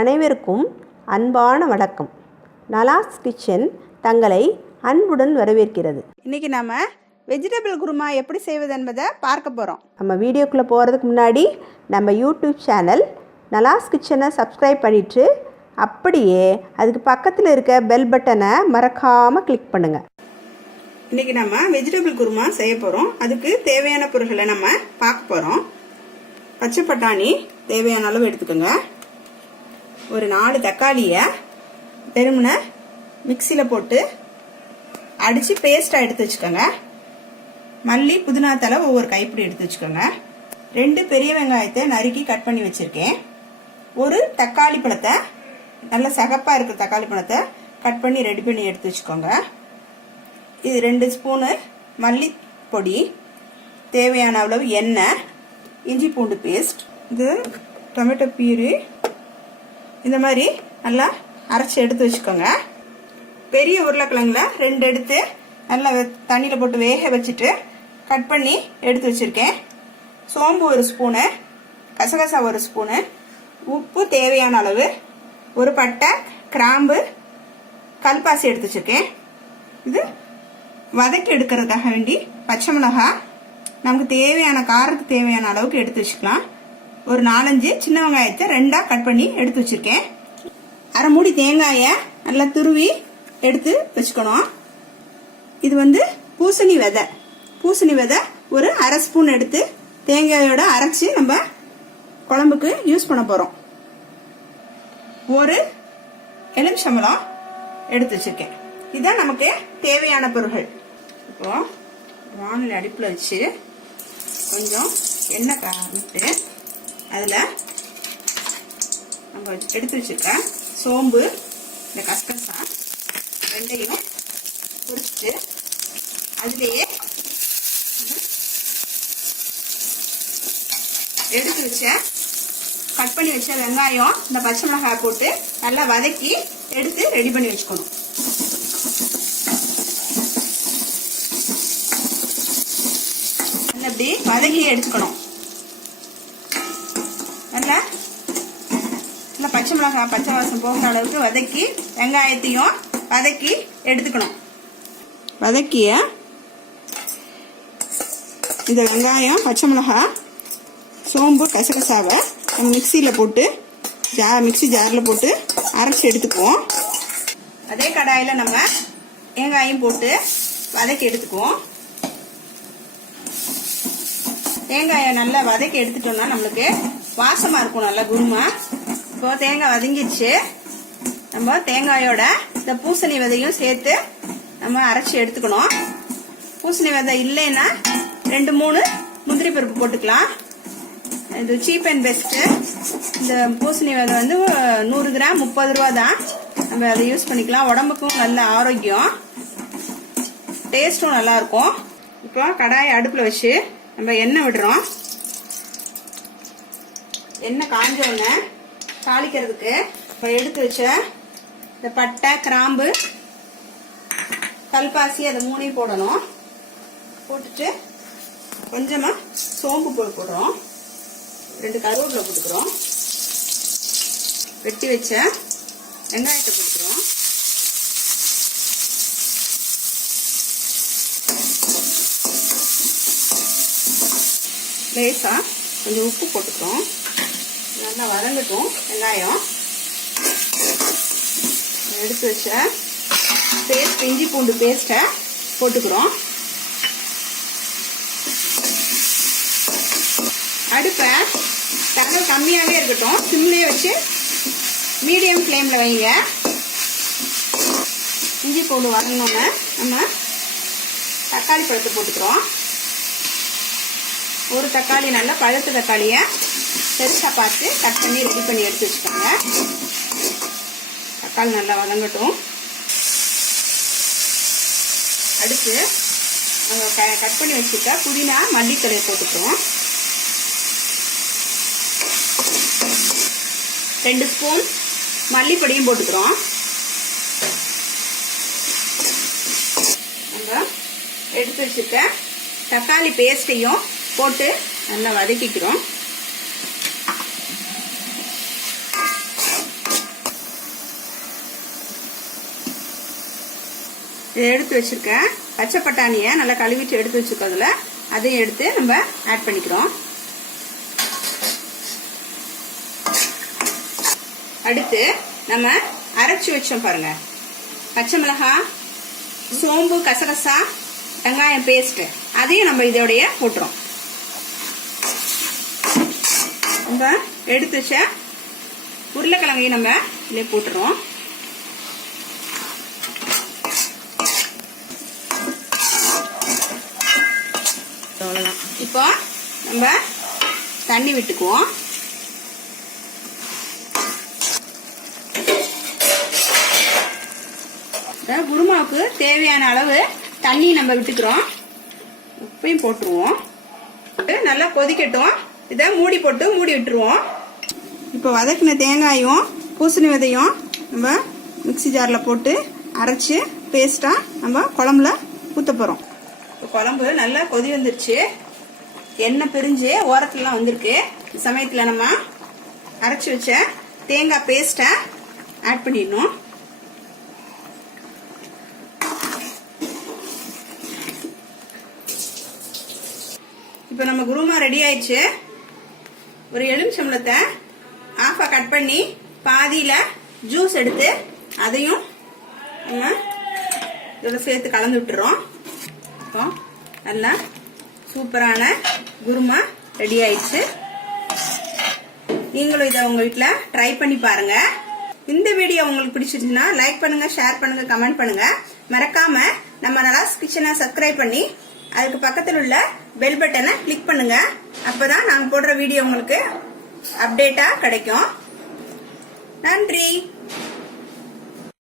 அனைவருக்கும் அன்பான வணக்கம். நலாஸ் கிச்சன் தங்களை அன்புடன் வரவேற்கிறது. இன்றைக்கி நம்ம வெஜிடபிள் குருமா எப்படி செய்வது என்பதை பார்க்க போகிறோம். நம்ம வீடியோக்குள்ளே போகிறதுக்கு முன்னாடி நம்ம யூடியூப் சேனல் நலாஸ் கிச்சனை சப்ஸ்கிரைப் பண்ணிவிட்டு அப்படியே அதுக்கு பக்கத்தில் இருக்க பெல் பட்டனை மறக்காமல் கிளிக் பண்ணுங்கள். இன்றைக்கி நம்ம வெஜிடபிள் குருமா செய்ய போகிறோம். அதுக்கு தேவையான பொருட்களை நம்ம பார்க்க போகிறோம். பச்சை பட்டாணி தேவையான அளவு எடுத்துக்கோங்க. ஒரு 4 தக்காளியை வெறுமனே மிக்சியில் போட்டு அடித்து பேஸ்ட்டாக எடுத்து வச்சுக்கோங்க. மல்லி புதினா தலை ஒவ்வொரு கைப்பிடி எடுத்து வச்சுக்கோங்க. 2 பெரிய வெங்காயத்தை நறுக்கி கட் பண்ணி வச்சுருக்கேன். ஒரு தக்காளி பழத்தை, நல்ல சகப்பாக இருக்கிற தக்காளி பழத்தை கட் பண்ணி ரெடி பண்ணி எடுத்து வச்சுக்கோங்க. இது 2 ஸ்பூனு மல்லி பொடி, தேவையான அளவு எண்ணெய், இஞ்சி பூண்டு பேஸ்ட், இது டொமேட்டோ பியூரி, இந்த மாதிரி நல்லா அரைச்சி எடுத்து வச்சுக்கோங்க. பெரிய உருளைக்கிழங்குல 2 எடுத்து நல்லா தண்ணியில் போட்டு வேக வச்சுட்டு கட் பண்ணி எடுத்து வச்சுருக்கேன். சோம்பு 1 ஸ்பூனு, கசகசா 1 ஸ்பூனு, உப்பு தேவையான அளவு, ஒரு பட்டை, கிராம்பு, கல்பாசி எடுத்து வச்சுருக்கேன். இது வதக்கி எடுக்கிறதுக்காக வேண்டி பச்சை மிளகாய் நமக்கு தேவையான காரத்துக்கு தேவையான அளவுக்கு எடுத்து வச்சுக்கலாம். ஒரு 4-5 சின்ன வெங்காயத்தை 2ஆக கட் பண்ணி எடுத்து வச்சுருக்கேன். அரை மூடி தேங்காயை நல்லா துருவி எடுத்து வச்சுக்கணும். இது பூசணி விதை. பூசணி விதை ஒரு அரை ஸ்பூன் எடுத்து தேங்காயோட அரைச்சி நம்ம குழம்புக்கு யூஸ் பண்ண போகிறோம். ஒரு எலுமிச்சம்பழம் எடுத்து வச்சுருக்கேன். இதுதான் நமக்கு தேவையான பொருட்கள். இப்போ வானல் அடுப்பில் வச்சு கொஞ்சம் எண்ணெய் விட்டு அதில் நம்ம எடுத்து வச்சுருக்க சோம்பு, இந்த கசகசா 2ஐயும் பொரிச்சிட்டு அதுலேயே எடுத்து வச்ச கட் பண்ணி வச்ச வெங்காயம், இந்த பச்சை மிளகாய் போட்டு நல்லா வதக்கி எடுத்து ரெடி பண்ணி வச்சுக்கணும். அப்படி வதக்கி எடுத்துக்கணும். நல்லா பச்சை மிளகாய் பச்சை வாசம் போகிற அளவுக்கு வதக்கி வெங்காயத்தையும் வதக்கி எடுத்துக்கணும். வதக்கிய இந்த வெங்காயம், பச்சை மிளகாய், சோம்பு, கசகசாவை நம்ம மிக்சியில் போட்டு மிக்சி ஜாரில் போட்டு அரைச்சி எடுத்துக்குவோம். அதே கடாயில் நம்ம வெங்காயம் போட்டு வதக்கி எடுத்துக்குவோம். தேங்காயை நல்லா வதக்கி எடுத்துட்டோம்னா நம்மளுக்கு வாசமாக இருக்கும் நல்லா குருமா. இப்போ தேங்காய் வதங்கிடுச்சு. நம்ம தேங்காயோட இந்த பூசணி விதையும் சேர்த்து நம்ம அரைச்சி எடுத்துக்கணும். பூசணி விதை இல்லைன்னா 2-3 முந்திரி பருப்பு போட்டுக்கலாம். இது சீப் அண்ட் பெஸ்ட்டு. இந்த பூசணி விதை 100 கிராம் 30 ரூபா தான். நம்ம அதை யூஸ் பண்ணிக்கலாம். உடம்புக்கும் நல்ல ஆரோக்கியம், டேஸ்ட்டும் நல்லா இருக்கும். இப்போ கடாயை அடுப்பில் வச்சு நம்ம எண்ணெய் விடுறோம். எண்ணெய் காஞ்ச உடனே தாளிக்கிறதுக்கு இப்போ எடுத்து வச்ச இந்த பட்டை, கிராம்பு, கல்பாசி அதை 3ஐயும் போடணும். போட்டுட்டு கொஞ்சமாக சோம்பு போடுறோம். 2 கருவேப்பிலை போட்டுக்கிறோம். வெட்டி வச்ச வெங்காயத்தை போட்டுக்கிறோம். லேசாக கொஞ்சம் உப்பு போட்டுக்கிறோம். நல்லா வதங்கட்டும் வெங்காயம். எடுத்து வச்ச பேஸ்ட், இஞ்சி பூண்டு பேஸ்ட்டை போட்டுக்கிறோம். அடுப்பை தகவல் கம்மியாகவே இருக்கட்டும், சிம்லேயே வச்சு மீடியம் ஃப்ளேமில் வைங்க. இஞ்சி பூண்டு வதங்கினோன்னு நம்ம தக்காளி பழத்தை போட்டுக்கிறோம். ஒரு தக்காளி, நல்லா பழுத்த தக்காளியை பெருசாக பார்த்து கட் பண்ணி ரெடி பண்ணி எடுத்து வச்சுக்கோங்க. தக்காளி நல்லா வதங்கட்டும். அடுத்து நம்ம கட் பண்ணி வச்சுக்க புதினா, மல்லித்தலையை போட்டுக்கிறோம். 2 ஸ்பூன் மல்லிப்பொடியும் போட்டுக்கிறோம். நம்ம எடுத்து வச்சுக்க தக்காளி பேஸ்ட்டையும் போட்டு நல்லா வதக்கிக்கிறோம். இதை எடுத்து வச்சிருக்கேன் பச்சை பட்டாணியை நல்லா கழுவிட்டு எடுத்து வச்சிருக்கிறதுல அதையும் எடுத்து நம்ம ஆட் பண்ணிக்கிறோம். அடுத்து நம்ம அரைச்சி வச்சோம் பாருங்க, பச்சை மிளகாய், சோம்பு, கசகசா, வெங்காயம் பேஸ்ட், அதையும் நம்ம இதோடைய போட்டுறோம். நம்ம எடுத்து வச்ச உருளைக்கிழங்கையும் நம்ம இதில் போட்டுறோம். அவ்வளோதான். இப்போ நம்ம தண்ணி விட்டுக்குவோம். குருமாவுக்கு தேவையான அளவு தண்ணி நம்ம விட்டுக்கிறோம். உப்பையும் போட்டுருவோம். நல்லா கொதிக்கட்டும். இதை மூடி போட்டு மூடி விட்டுருவோம். இப்போ வதக்கின தேங்காயும் பூசணி விதையும் நம்ம மிக்சி ஜாரில் போட்டு அரைச்சி பேஸ்ட்டாக நம்ம குழம்புல ஊற்ற போகிறோம். இப்போ குழம்பு நல்லா கொதி வந்துருச்சு. எண்ணெய் பிரிஞ்சு ஓரத்துலலாம் வந்திருக்கு. இந்த சமயத்தில் நம்ம அரைச்சி வச்ச தேங்காய் பேஸ்ட்டை ஆட் பண்ணிடணும். இப்போ நம்ம குருமா ரெடி ஆயிடுச்சு. ஒரு எலுமிச்சம்பழத்தை ஆஃபாக கட் பண்ணி பாதியில் ஜூஸ் எடுத்து அதையும் நம்ம இதோட சேர்த்து கலந்து விட்டுறோம். இப்போ நல்லா சூப்பரான குருமா ரெடி ஆயிடுச்சு. நீங்களும் இதை உங்கள் வீட்டில் ட்ரை பண்ணி பாருங்க. இந்த வீடியோ உங்களுக்கு பிடிச்சிருந்துச்சுன்னா லைக் பண்ணுங்க, ஷேர் பண்ணுங்க, கமெண்ட் பண்ணுங்க. மறக்காம நம்ம நலாஸ் கிச்சனை சப்ஸ்கிரைப் பண்ணி அதுக்கு பக்கத்தில் உள்ள பெல் பட்டனை கிளிக் பண்ணுங்க. அப்பதான் நாங்கள் போடுற வீடியோ உங்களுக்கு அப்டேட்டா கிடைக்கும். நன்றி.